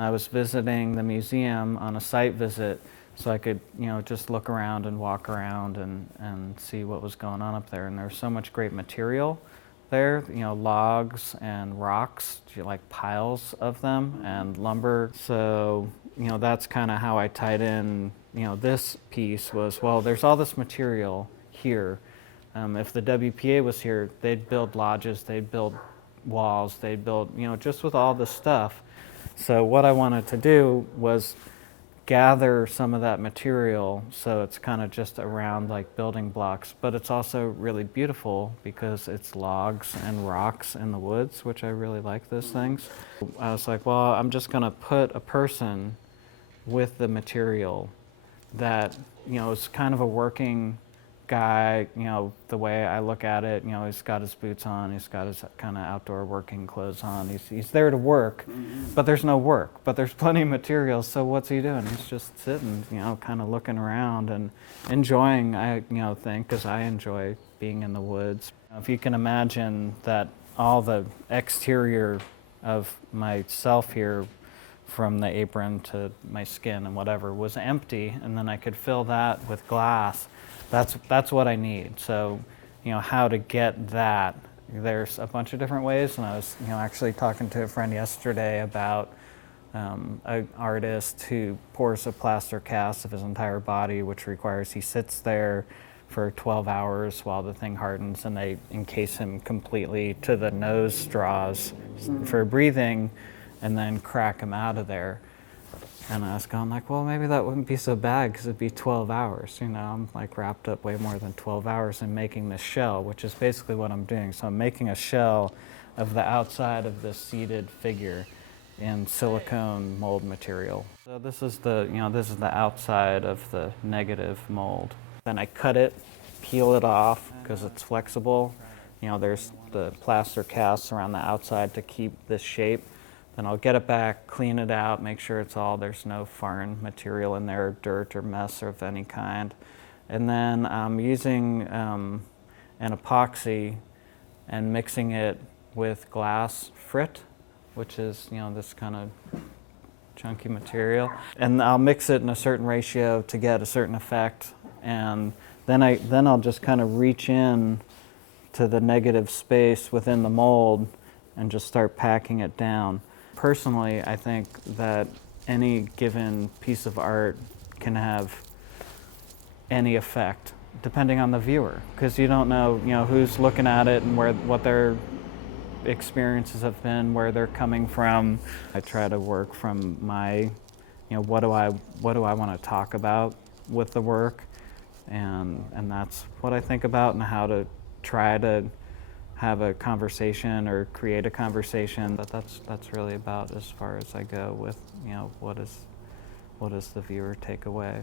I was visiting the museum on a site visit so I could, just look around and walk around and see what was going on up there. And there's so much great material there, logs and rocks, like piles of them, and lumber. So, that's kind of how I tied in, this piece was, well, there's all this material here. If the WPA was here, they'd build lodges, they'd build walls, they'd build, just with all this stuff. So what I wanted to do was gather some of that material so it's kind of just around like building blocks, but it's also really beautiful because it's logs and rocks in the woods, which I really like those things. I was like, well, I'm just going to put a person with the material that, is kind of a working guy, the way I look at it, he's got his boots on, he's got his kind of outdoor working clothes on. He's there to work, but there's no work, but there's plenty of materials. So what's he doing? He's just sitting, kind of looking around and enjoying, I think, because I enjoy being in the woods. If you can imagine that all the exterior of myself here, from the apron to my skin and whatever, was empty, and then I could fill that with glass. That's what I need. So, how to get that? There's a bunch of different ways, and I was, actually talking to a friend yesterday about an artist who pours a plaster cast of his entire body, which requires he sits there for 12 hours while the thing hardens, and they encase him completely to the nose straws for breathing, and then crack him out of there. And I was going like, well, maybe that wouldn't be so bad because it'd be 12 hours. I'm like wrapped up way more than 12 hours in making this shell, which is basically what I'm doing. So I'm making a shell of the outside of this seated figure in silicone mold material. So this is the outside of the negative mold. Then I cut it, peel it off because it's flexible. There's the plaster casts around the outside to keep this shape. Then I'll get it back, clean it out, make sure there's no foreign material in there, dirt or mess of any kind. And then I'm using an epoxy and mixing it with glass frit, which is, this kind of chunky material. And I'll mix it in a certain ratio to get a certain effect. And then I'll just kind of reach in to the negative space within the mold and just start packing it down. Personally, I think that any given piece of art can have any effect depending on the viewer, because you don't know, who's looking at it and what their experiences have been, where they're coming from. I try to work from my, what do I want to talk about with the work, and that's what I think about, and how to try to have a conversation or create a conversation. But that's really about as far as I go with, what does the viewer take away.